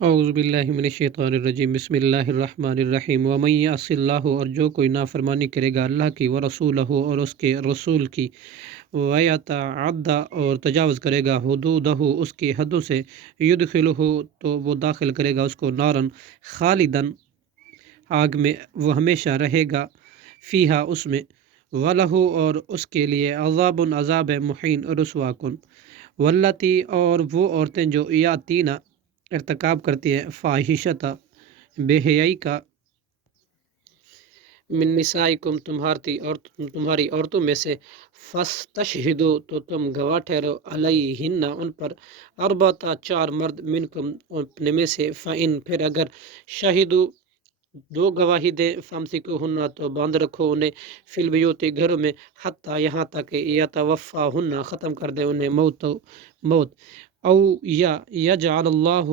اعوذ باللہ من الشیطان الرجیم، بسم اللہ الرحمن الرحیم۔ ومن یعص اللہ، اور جو کوئی نافرمانی کرے گا اللہ کی، ورسولہ، اور اس کے رسول کی، ویتعدی، اور تجاوز کرے گا، حدودہ، اس کی حدوں سے، یدخلہ، تو وہ داخل کرے گا اس کو، نارن، خالدن، آگ میں وہ ہمیشہ رہے گا، فیہا، اس میں، وَلَہُ، اور اس کے لیے، عذاب، عذاب ہے، مہین، رسوا کن۔ واللاتی، اور وہ عورتیں جو یاتینہ، ارتکاب کرتی ہیں، فاحشۃ، بے حیائی کا، من نسائکم، تمہاری عورتوں میں سے، فاستشہدوا، تو تم گواہ ٹھہرو، علیہن، ان پر، اربعۃ، چار مرد، منکم، اپنے میں سے، فإن، پھر اگر، شہدوا، دو گواہی دیں، فامسکوہن، تو باندھ رکھو انہیں، فی البیوت، گھروں میں، حتیٰ، یہاں تک، یتوفاہن، ختم کر دے انہیں، موت، او، یا یجعل اللہ،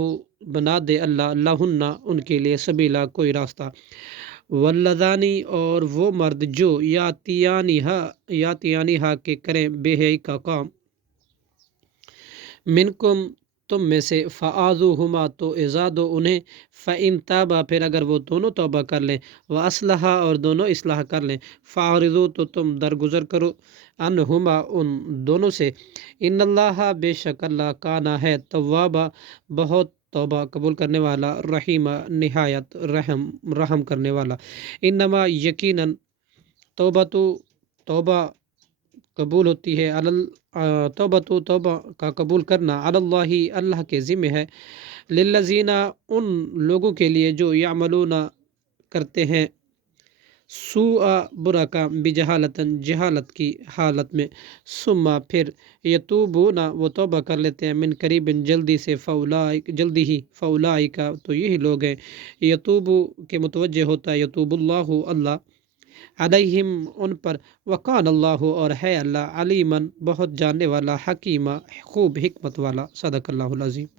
بنا دے اللہ، لہن، ان کے لیے، سبیلا، کوئی راستہ۔ واللذانی، اور وہ مرد جو یاتیانہا، کے کریں بے حیائی کا کام، منکم، تم میں سے، فآذوہما، تو ایذا دو انہیں، فإن تابا، پھر اگر وہ دونوں توبہ کر لیں، وأصلحا، اور دونوں اصلاح کر لیں، فأعرضوا، تو تم درگزر کرو، عنہما، ان دونوں سے، ان اللہ، بے شک اللہ، کانا، ہے، توابا، بہت توبہ قبول کرنے والا، رحیمہ، نہایت رحم کرنے والا۔ انما، یقیناً، توبہ قبول ہوتی ہے، توبہ کا قبول کرنا، علی اللہ، اللہ کے ذمہ ہے، للذین، ان لوگوں کے لیے جو یعملون، کرتے ہیں، سوء، برا کام، بجہالتن، جہالت کی حالت میں، ثم، پھر، یتوبون، وہ توبہ کر لیتے ہیں، من قریب، جلدی سے، جلدی ہی، فاولئک، تو یہی لوگ ہیں، یتوب کے متوجہ ہوتا ہے، یتوب اللہ، اللہ، علیہم، ان پر، وکان اللہ، اور ہے اللہ، علیمن، بہت جاننے والا، حکیمہ، خوب حکمت والا۔ صدق اللہ العظیم۔